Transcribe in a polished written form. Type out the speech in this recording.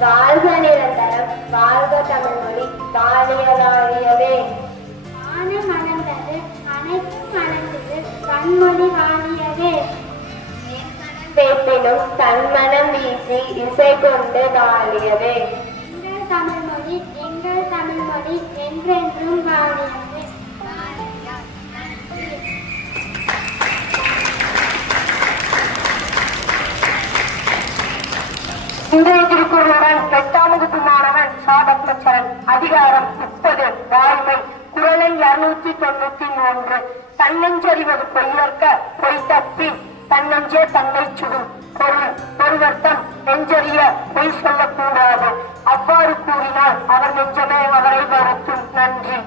வாழ்க நிரந்தரம் வாழ்க தமிழ்மொழி வாழியலாழியவே. வானம் மலர்ந்தது அனைத்தும் மலர்ந்தது பன்மொழி வாழியவே. வேப்பினும் தன்மனம் வீசி இசை கொண்டு வாழியவே. எங்கள் தமிழ்மொழி எங்கள் தமிழ்மொழி என்றென்றும் வாழியவே. இன்றைய திருக்குறளுடன் 8வது மாணவன் சாபத்மச்சரன். அதிகாரம் 30 வாய்மை. குறளை 293. தன்னெஞ்சறிவது பொய்யற்க பொய் தப்பி தன்னெஞ்சே தன்னை சுடும். பொருள் ஒருவர் தம் நெஞ்சறிய பொய் சொல்லக்கூடாது. அவ்வாறு கூறினால் அவர் நெஞ்சமே அவரை வருத்தும். நன்றி.